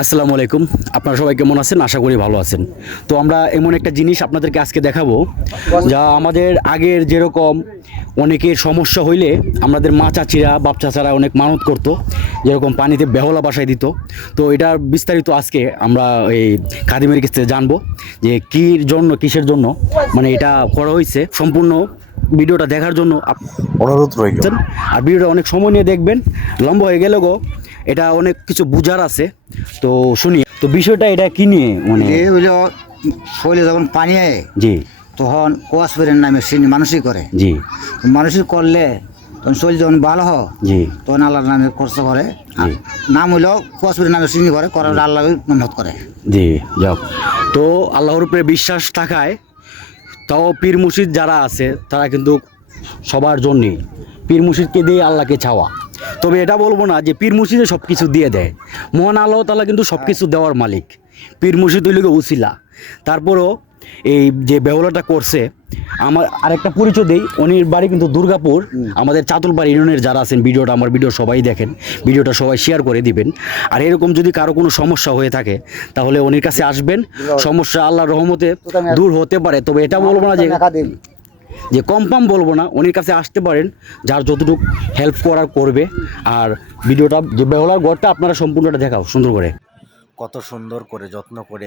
আসসালামু আলাইকুম। আপনারা সবাই কেমন আছেন? আশা করি ভালো আছেন। তো আমরা এমন একটা জিনিস আপনাদেরকে আজকে দেখাবো, যা আমাদের আগের যেরকম অনেকের সমস্যা হইলে আমাদের মা চাচিরা বাপ চাচারা অনেক মানত করতো, যেরকম পানিতে বেহলা বাসায় দিত। তো এটার বিস্তারিত আজকে আমরা এই খাদিমের কাছে জানবো যে কির জন্য, কিসের জন্য মানে এটা করা হয়েছে। সম্পূর্ণ ভিডিওটা দেখার জন্য অনুরোধ রইল। আর ভিডিওটা অনেক সময় নিয়ে দেখবেন, লম্বা হয়ে গেল গো, এটা অনেক কিছু বুঝার আছে। তো শুনি তো বিষয়টা এটা কি নিয়ে মানে যে হইলো শরীরে যখন পানি আয় জি তখন কোয়াশফেরের নামে সে মানুষই করে, জি মানুষই করলে তখন শরীর যখন ভালো হয় জি তখন আল্লাহর নামে খরচ করে। জি নাম হইলো কোয়াশফেরের নামে সিনি করে করার আল্লাহ মেহনত করে। জি যাক। তো আল্লাহর উপরে বিশ্বাস থাকায় তাও পীর মুর্শিদ যারা আছে তারা কিন্তু সবার জন্যই পীর মুর্শিদকে দিয়ে আল্লাহকে চাওয়া। তবে এটা বলবো না যে পীর মুর্শিদে সব কিছু দিয়ে দেয়, মহান আল্লাহ তাআলা কিন্তু সব কিছু দেওয়ার মালিক। পীর মুর্শিদ হইল গিয়ে উসিলা। তারপরও এই যে বেহুলাটা করছে, আমার আরেকটা পরিচয় দেই, উনির বাড়ি কিন্তু দুর্গাপুর। আমাদের চাতুলবাড়ি ইউনিয়নের যারা আছেন, ভিডিওটা আমার ভিডিও সবাই দেখেন, ভিডিওটা সবাই শেয়ার করে দিবেন। আর এরকম যদি কারো কোনো সমস্যা হয়ে থাকে তাহলে উনির কাছে আসবেন, সমস্যা আল্লাহর রহমতে দূর হতে পারে। তবে এটা বলবো না যে কনফার্ম বলবো না, উনির কাছে আসতে পারেন, যার যতটুকু হেল্প করার করবে। আর ভিডিওটা যে বেহুলার ঘরটা আপনারা সম্পূর্ণটা দেখাও সুন্দর করে। কত সুন্দর করে যত্ন করে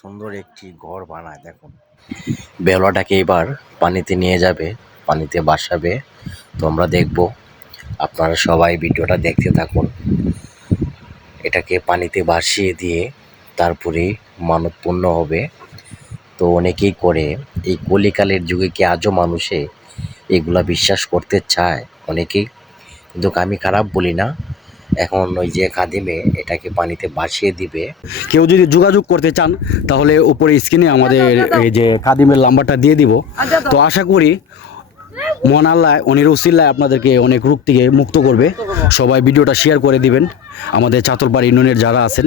সুন্দর একটি ঘর বানায় দেখুন। বেলটাকে এবার পানিতে নিয়ে যাবে, পানিতে বাসাবে। তো আমরা দেখব, আপনারা সবাই ভিডিওটা দেখতে থাকুন। এটাকে পানিতে ভাসিয়ে দিয়ে তারপরে মানত পূর্ণ হবে। তো অনেকেই করে, এই কলিকালের যুগে কি আজও মানুষে এগুলা বিশ্বাস করতে চায় অনেকেই, কিন্তু আমি খারাপ বলি না। এখন ওই যে খাদিমে এটাকে পানিতে ভাসিয়ে দিবে। কেউ যদি যোগাযোগ করতে চান তাহলে উপরে স্ক্রিনে আমাদের এই যে খাদিমের নাম্বারটা দিয়ে দিব। তো আশা করি মহান আল্লাহ অনির উসিল্লায় আপনাদেরকে অনেক রূপ থেকে মুক্ত করবে। সবাই ভিডিওটা শেয়ার করে দিবেন, আমাদের চাতুলবাড়ি ইউনিয়নের যারা আছেন।